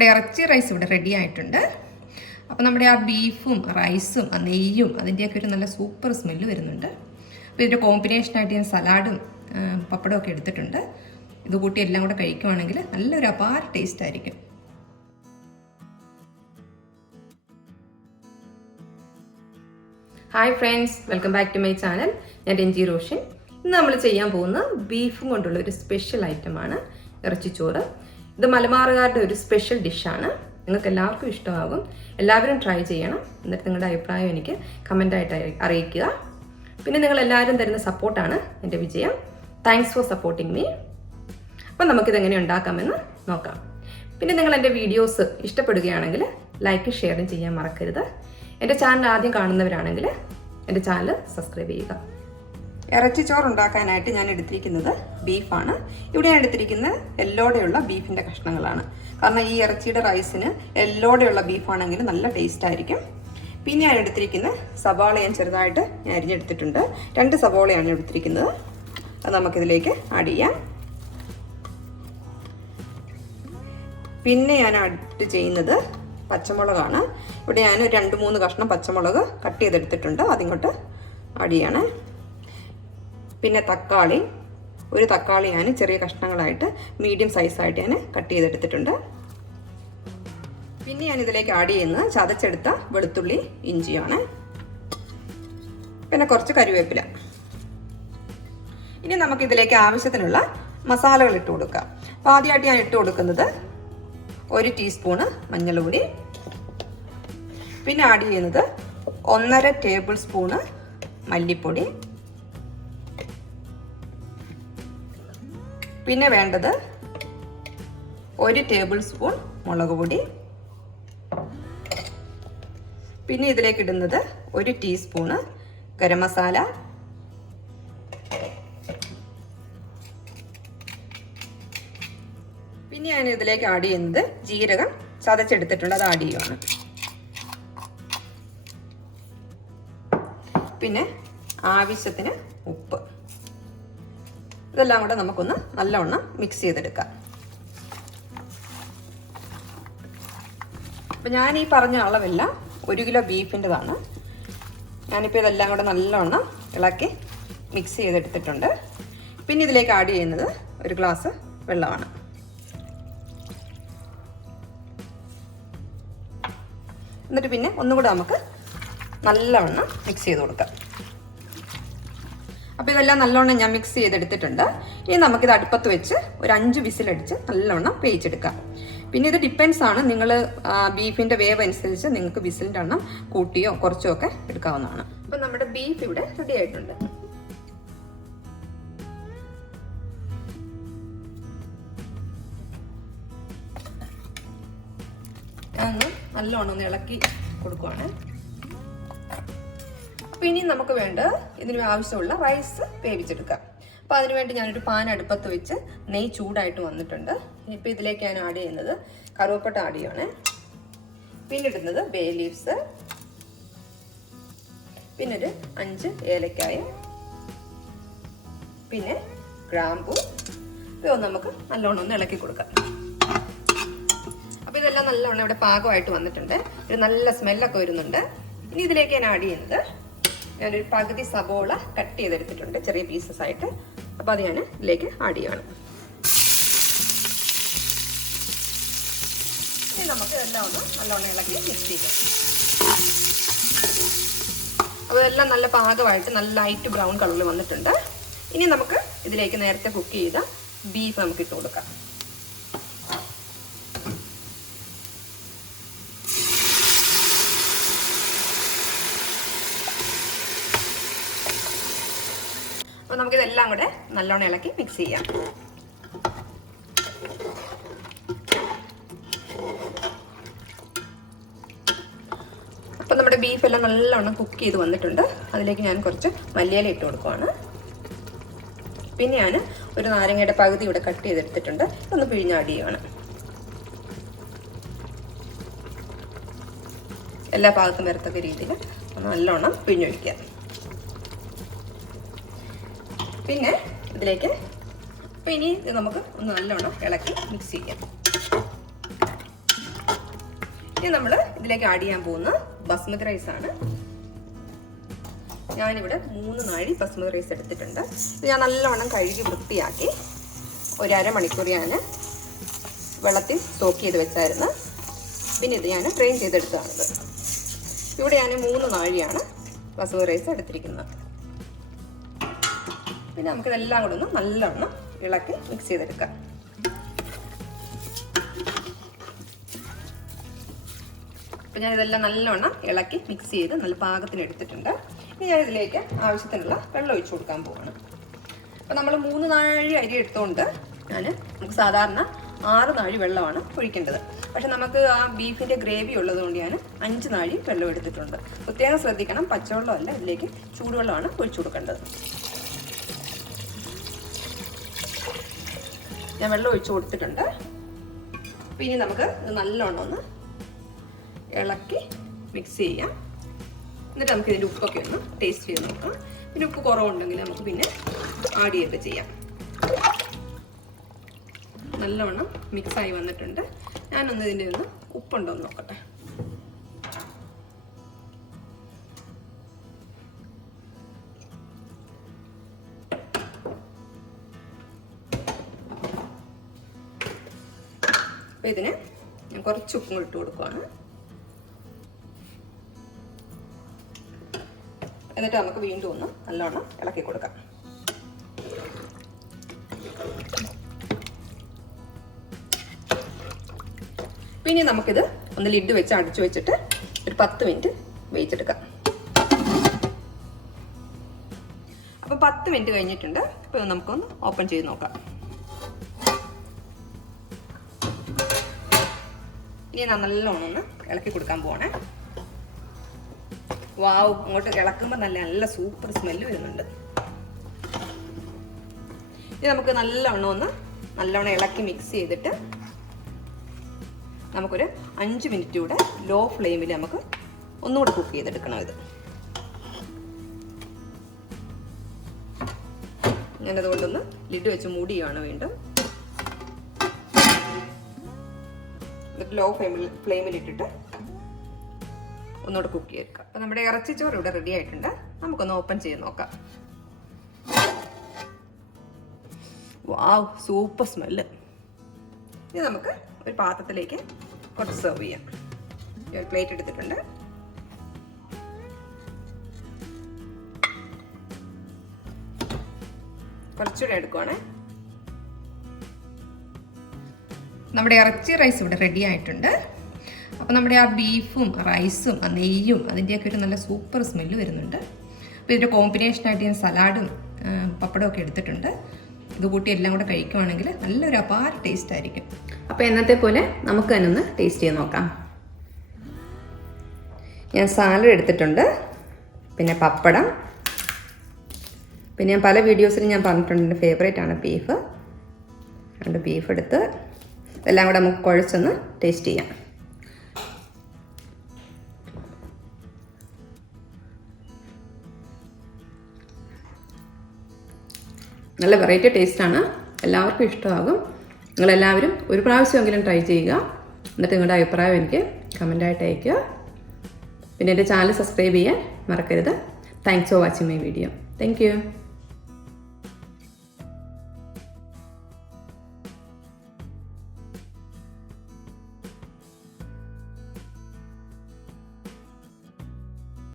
നമ്മുടെ ഇറച്ചി റൈസ് ഇവിടെ റെഡി ആയിട്ടുണ്ട്. അപ്പോൾ നമ്മുടെ ആ ബീഫും റൈസും ആ നെയ്യും അതിൻ്റെയൊക്കെ ഒരു നല്ല സൂപ്പർ സ്മെല്ല് വരുന്നുണ്ട്. അപ്പോൾ ഇതിൻ്റെ കോമ്പിനേഷനായിട്ട് ഞാൻ സലാഡും പപ്പടമൊക്കെ എടുത്തിട്ടുണ്ട്. ഇത് കൂട്ടി എല്ലാം കൂടെ കഴിക്കുവാണെങ്കിൽ നല്ലൊരു അപാര ടേസ്റ്റ് ആയിരിക്കും. Hi friends, welcome back to my channel. ഞാൻ രഞ്ജി റോഷൻ. ഇന്ന് നമ്മൾ ചെയ്യാൻ പോകുന്ന ബീഫും കൊണ്ടുള്ള ഒരു സ്പെഷ്യൽ ഐറ്റമാണ് ഇറച്ചിച്ചോറ്. ഇത് മലബാറുകാരുടെ ഒരു സ്പെഷ്യൽ ഡിഷാണ്. നിങ്ങൾക്ക് എല്ലാവർക്കും ഇഷ്ടമാകും. എല്ലാവരും ട്രൈ ചെയ്യണം. എന്നിട്ട് നിങ്ങളുടെ അഭിപ്രായം എനിക്ക് കമൻ്റായിട്ട് അറിയിക്കുക. പിന്നെ നിങ്ങളെല്ലാവരും തരുന്ന സപ്പോർട്ടാണ് എൻ്റെ വിജയം. Thanks for supporting me. അപ്പം നമുക്കിതെങ്ങനെ ഉണ്ടാക്കാമെന്ന് നോക്കാം. പിന്നെ നിങ്ങൾ എൻ്റെ വീഡിയോസ് ഇഷ്ടപ്പെടുകയാണെങ്കിൽ ലൈക്ക് ഷെയറും ചെയ്യാൻ മറക്കരുത്. എൻ്റെ ചാനൽ ആദ്യം കാണുന്നവരാണെങ്കിൽ എൻ്റെ ചാനൽ സബ്സ്ക്രൈബ് ചെയ്യുക. ഇറച്ചിച്ചോറ് ഉണ്ടാക്കാനായിട്ട് ഞാൻ എടുത്തിരിക്കുന്നത് ബീഫാണ്. ഇവിടെ ഞാൻ എടുത്തിരിക്കുന്നത് എല്ലോടെയുള്ള ബീഫിൻ്റെ കഷ്ണങ്ങളാണ്. കാരണം ഈ ഇറച്ചിയുടെ റൈസിന് എല്ലോടെയുള്ള ബീഫാണെങ്കിൽ നല്ല ടേസ്റ്റ് ആയിരിക്കും. പിന്നെ ഞാൻ എടുത്തിരിക്കുന്ന സവാള ഞാൻ ചെറുതായിട്ട് ഞാൻ അരിഞ്ഞെടുത്തിട്ടുണ്ട്. 2 സവാളയാണ് എടുത്തിരിക്കുന്നത്. അത് നമുക്കിതിലേക്ക് ആഡ് ചെയ്യാം. പിന്നെ ഞാൻ ആഡ് ചെയ്യുന്നത് പച്ചമുളകാണ്. ഇവിടെ ഞാൻ 2-3 കഷ്ണം പച്ചമുളക് കട്ട് ചെയ്തെടുത്തിട്ടുണ്ട്. അതിങ്ങോട്ട് ആഡ് ചെയ്യണേ. പിന്നെ തക്കാളി, ഒരു തക്കാളി ഞാൻ ചെറിയ കഷ്ണങ്ങളായിട്ട് മീഡിയം സൈസായിട്ട് ഞാൻ കട്ട് ചെയ്തെടുത്തിട്ടുണ്ട്. പിന്നെ ഞാൻ ഇതിലേക്ക് ആഡ് ചെയ്യുന്നത് ചതച്ചെടുത്ത വെളുത്തുള്ളി ഇഞ്ചിയാണ്. പിന്നെ കുറച്ച് കറിവേപ്പില. ഇനി നമുക്കിതിലേക്ക് ആവശ്യത്തിനുള്ള മസാലകൾ ഇട്ട് കൊടുക്കാം. അപ്പോൾ ആദ്യമായിട്ട് ഞാൻ ഇട്ട് കൊടുക്കുന്നത് 1 ടീസ്പൂണ് മഞ്ഞൾപ്പൊടി. പിന്നെ ആഡ് ചെയ്യുന്നത് 1.5 ടേബിൾ സ്പൂണ് മല്ലിപ്പൊടി. പിന്നെ വേണ്ടത് 1 ടേബിൾ സ്പൂൺ മുളക് പൊടി. പിന്നെ ഇതിലേക്ക് ഇടുന്നത് 1 ടീസ്പൂണ് ഗരം മസാല. പിന്നെ ഞാൻ ഇതിലേക്ക് ആഡ് ചെയ്യുന്നത് ജീരകം ചതച്ചെടുത്തിട്ടുണ്ട്, അത് ആഡ് ചെയ്യുകയാണ്. പിന്നെ ആവശ്യത്തിന് ഉപ്പ്. ഇതെല്ലാം കൂടെ നമുക്കൊന്ന് നല്ലവണ്ണം മിക്സ് ചെയ്തെടുക്കാം. അപ്പം ഞാൻ ഈ പറഞ്ഞ അളവെല്ലാം 1 കിലോ ബീഫിൻ്റെതാണ്. ഞാനിപ്പോൾ ഇതെല്ലാം കൂടെ നല്ലവണ്ണം ഇളക്കി മിക്സ് ചെയ്തെടുത്തിട്ടുണ്ട്. പിന്നെ ഇതിലേക്ക് ആഡ് ചെയ്യുന്നത് 1 ഗ്ലാസ് വെള്ളമാണ്. എന്നിട്ട് പിന്നെ ഒന്നുകൂടെ നമുക്ക് നല്ലവണ്ണം മിക്സ് ചെയ്ത് കൊടുക്കാം. അപ്പോൾ ഇതെല്ലാം നല്ലവണ്ണം ഞാൻ മിക്സ് ചെയ്തെടുത്തിട്ടുണ്ട്. ഇനി നമുക്കിത് അടുപ്പത്ത് വെച്ച് ഒരു 5 വിസിലടിച്ച് നല്ലവണ്ണം വേവിച്ചെടുക്കാം. പിന്നെ ഇത് ഡിപ്പെൻസ് ആണ്, നിങ്ങൾ ബീഫിൻ്റെ വേവ് അനുസരിച്ച് നിങ്ങൾക്ക് വിസിലിൻ്റെ എണ്ണം കൂട്ടിയോ കുറച്ചോ ഒക്കെ എടുക്കാവുന്നതാണ്. അപ്പോൾ നമ്മുടെ ബീഫ് ഇവിടെ റെഡി ആയിട്ടുണ്ട്. ഞാനൊന്ന് നല്ലോണം ഒന്ന് ഇളക്കി കൊടുക്കുവാണ്. അപ്പോൾ ഇനി നമുക്ക് വേണ്ട ഇതിന് ആവശ്യമുള്ള റൈസ് വേവിച്ചെടുക്കാം. അപ്പോൾ അതിനുവേണ്ടി ഞാനൊരു പാൻ അടുപ്പത്ത് വെച്ച് നെയ്യ് ചൂടായിട്ട് വന്നിട്ടുണ്ട്. ഇപ്പോൾ ഇതിലേക്ക് ഞാൻ ആഡ് ചെയ്യുന്നത് കറുവപ്പട്ട ആഡ് ചെയ്യണേ. പിന്നെ ഇടുന്നത് ബേ ലീവ്സ്, പിന്നെ ഒരു 5 ഏലക്കായ, പിന്നെ ഗ്രാമ്പൂ. ഇപ്പോൾ നമുക്ക് നല്ലോണം ഒന്ന് ഇളക്കി കൊടുക്കാം. അപ്പോൾ ഇതെല്ലാം നല്ലോണം ഇവിടെ പാകമായിട്ട് വന്നിട്ടുണ്ട്. ഒരു നല്ല സ്മെല്ലൊക്കെ വരുന്നുണ്ട്. ഇനി ഇതിലേക്ക് ഞാൻ ആഡ് ചെയ്യുന്നത് ഞാനൊരു പകുതി സബോള കട്ട് ചെയ്തെടുത്തിട്ടുണ്ട് ചെറിയ പീസസ് ആയിട്ട്. അപ്പോൾ അത് ഞാൻ ഇതിലേക്ക് ആഡ് ചെയ്യണം. ഇനി നമുക്ക് ഇതെല്ലാം ഒന്ന് നല്ലോണം ഇളക്കി മിക്സ് ചെയ്യാം. അപ്പോൾ ഇതെല്ലാം നല്ല പാകമായിട്ട് നല്ല ലൈറ്റ് ബ്രൗൺ കളറിൽ വന്നിട്ടുണ്ട്. ഇനി നമുക്ക് ഇതിലേക്ക് നേരത്തെ കുക്ക് ചെയ്ത ബീഫ് നമുക്ക് ഇട്ട് കൊടുക്കാം. അപ്പോൾ നമുക്കിതെല്ലാം കൂടെ നല്ലോണം ഇളക്കി മിക്സ് ചെയ്യാം. അപ്പോൾ നമ്മുടെ ബീഫെല്ലാം നല്ലോണം കുക്ക് ചെയ്ത് വന്നിട്ടുണ്ട്. അതിലേക്ക് ഞാൻ കുറച്ച് മല്ലിയില ഇട്ട് കൊടുക്കുവാണ്. പിന്നെ ഞാൻ ഒരു നാരങ്ങയുടെ പകുതി ഇവിടെ കട്ട് ചെയ്തെടുത്തിട്ടുണ്ട്. ഒന്ന് പിഴിഞ്ഞ് ആഡ് ചെയ്യുവാണ്. എല്ലാ ഭാഗത്തും വരത്തക്ക രീതിയിൽ നല്ലോണം പിഴിഞ്ഞൊഴിക്കുക. പിന്നെ ഇതിലേക്ക് അപ്പോൾ ഇനി നമുക്ക് ഒന്ന് നല്ലോണം ഇളക്കി മിക്സ് ചെയ്യാം. ഇനി നമ്മൾ ഇതിലേക്ക് ആഡ് ചെയ്യാൻ പോകുന്ന ബസ്മതി റൈസാണ്. ഞാനിവിടെ 3 നാഴി ബസ്മതി റൈസ് എടുത്തിട്ടുണ്ട്. ഇത് ഞാൻ നല്ലവണ്ണം കഴുകി വൃത്തിയാക്കി ഒരു അരമണിക്കൂർ ഞാൻ വെള്ളത്തിൽ സോക്ക് ചെയ്ത് വെച്ചായിരുന്നു. പിന്നെ ഇത് ഞാൻ ഡ്രെയിൻ ചെയ്തെടുത്തതാണിത്. ഇവിടെ ഞാൻ 3 നാഴിയാണ് ബസ്മതി റൈസ് എടുത്തിരിക്കുന്നത്. പിന്നെ നമുക്കിതെല്ലാം കൂടെ ഒന്ന് നല്ലവണ്ണം ഇളക്കി മിക്സ് ചെയ്തെടുക്കാം. അപ്പോൾ ഞാനിതെല്ലാം നല്ലവണ്ണം ഇളക്കി മിക്സ് ചെയ്ത് നല്ല പാകത്തിന് എടുത്തിട്ടുണ്ട്. ഇനി ഞാനിതിലേക്ക് ആവശ്യത്തിനുള്ള വെള്ളം ഒഴിച്ചു കൊടുക്കാൻ പോവാണ്. അപ്പോൾ നമ്മൾ 3 നാഴി അരി എടുത്തുകൊണ്ട് നമുക്ക് സാധാരണ 6 നാഴി വെള്ളമാണ് ഒഴിക്കേണ്ടത്. പക്ഷെ നമുക്ക് ആ ബീഫിൻ്റെ ഗ്രേവി ഉള്ളതുകൊണ്ട് ഞാൻ 5 നാഴി വെള്ളം എടുത്തിട്ടുണ്ട്. പ്രത്യേകം ശ്രദ്ധിക്കണം, പച്ചവെള്ളമല്ല, ഇതിലേക്ക് ചൂടുവെള്ളമാണ് ഒഴിച്ചു കൊടുക്കേണ്ടത്. ഞാൻ വെള്ളം ഒഴിച്ചു കൊടുത്തിട്ടുണ്ട്. അപ്പോൾ ഇനി നമുക്ക് ഇത് നല്ലോണം ഒന്ന് ഇളക്കി മിക്സ് ചെയ്യാം. എന്നിട്ട് നമുക്ക് ഇതിൻ്റെ ഉപ്പൊക്കെ ഒന്ന് ടേസ്റ്റ് ചെയ്ത് നോക്കാം. പിന്നെ ഉപ്പ് കുറവുണ്ടെങ്കിൽ നമുക്ക് പിന്നെ ആഡ് ചെയ്തിട്ട് ചെയ്യാം. നല്ലവണ്ണം മിക്സായി വന്നിട്ടുണ്ട്. ഞാനൊന്ന് ഇതിൻ്റെ ഒന്ന് ഉപ്പുണ്ടോ എന്ന് നോക്കട്ടെ. അപ്പോൾ ഇതിന് ഞാൻ കുറച്ച് ഉപ്പും ഇട്ട് കൊടുക്കുകയാണ്. എന്നിട്ട് നമുക്ക് വീണ്ടും ഒന്ന് നല്ലോണം ഇളക്കി കൊടുക്കാം. പിന്നെ നമുക്കിത് ഒന്ന് ലിഡ് വെച്ച് അടച്ചു വെച്ചിട്ട് ഒരു 10 മിനിറ്റ് വേവിച്ചെടുക്കാം. അപ്പോൾ 10 മിനിറ്റ് കഴിഞ്ഞിട്ടുണ്ട്. അപ്പോൾ നമുക്കൊന്ന് ഓപ്പൺ ചെയ്ത് നോക്കാം. ഇനി ഞാൻ നല്ലോണം ഒന്ന് ഇളക്കി കൊടുക്കാൻ പോവാണേ. വാവ്, അങ്ങോട്ട് ഇളക്കുമ്പോൾ നല്ല സൂപ്പർ സ്മെല്ല് വരുന്നുണ്ട്. ഇനി നമുക്ക് നല്ലവണ്ണം ഇളക്കി മിക്സ് ചെയ്തിട്ട് നമുക്കൊരു 5 മിനിറ്റ് കൂടെ ലോ ഫ്ലെയിമിൽ നമുക്ക് ഒന്നുകൂടെ കുക്ക് ചെയ്തെടുക്കണം. ഇത് ഞാനതുകൊണ്ടൊന്ന് ലിഡ് വെച്ച് മൂടിയാണ് വീണ്ടും. ലോ ഫ്ലെയിമിൽ ഇട്ടിട്ട് ഒന്നുകൂടെ കുക്ക് ചെയ്തെടുക്കാം. അപ്പോൾ നമ്മുടെ ഇറച്ചി ചോറ് ഇവിടെ റെഡി ആയിട്ടുണ്ട്. നമുക്കൊന്ന് ഓപ്പൺ ചെയ്ത് നോക്കാം. വാവ്, സൂപ്പർ സ്മെല്ല്. ഇനി നമുക്ക് ഒരു പാത്രത്തിലേക്ക് കുറച്ച് സെർവ് ചെയ്യാം. ഒരു പ്ലേറ്റ് എടുത്തിട്ടുണ്ട്. കുറച്ചുകൂടെ എടുക്കുവാണേ. നമ്മുടെ ഇറച്ചി റൈസ് ഇവിടെ റെഡി ആയിട്ടുണ്ട്. അപ്പോൾ നമ്മുടെ ആ ബീഫും റൈസും ആ നെയ്യും അതിൻ്റെയൊക്കെ ഒരു നല്ല സൂപ്പർ സ്മെല്ല് വരുന്നുണ്ട്. അപ്പോൾ ഇതിൻ്റെ കോമ്പിനേഷനായിട്ട് ഞാൻ സലാഡും പപ്പടമൊക്കെ എടുത്തിട്ടുണ്ട്. ഇത് കൂട്ടി എല്ലാം കൂടെ കഴിക്കുവാണെങ്കിൽ നല്ലൊരു അപാര ടേസ്റ്റ് ആയിരിക്കും. അപ്പോൾ എന്നത്തെ പോലെ നമുക്ക് തന്നെ ഒന്ന് ടേസ്റ്റ് ചെയ്ത് നോക്കാം. ഞാൻ സാലഡ് എടുത്തിട്ടുണ്ട്, പിന്നെ പപ്പടം, പിന്നെ ഞാൻ പല വീഡിയോസിലും ഞാൻ പറഞ്ഞിട്ടുണ്ട് എൻ്റെ ഫേവറേറ്റ് ആണ് ബീഫ്. അതുകൊണ്ട് ബീഫ് എടുത്ത് ഇതെല്ലാം കൂടെ നമുക്ക് കുഴച്ചൊന്ന് ടേസ്റ്റ് ചെയ്യാം. നല്ല വെറൈറ്റി ടേസ്റ്റാണ്, എല്ലാവർക്കും ഇഷ്ടമാകും. നിങ്ങളെല്ലാവരും ഒരു പ്രാവശ്യമെങ്കിലും ട്രൈ ചെയ്യുക. എന്നിട്ട് നിങ്ങളുടെ അഭിപ്രായം എനിക്ക് കമൻ്റായിട്ട് അയയ്ക്കുക. പിന്നെ എൻ്റെ ചാനൽ സബ്സ്ക്രൈബ് ചെയ്യാൻ മറക്കരുത്. Thanks for watching my video. Thank you.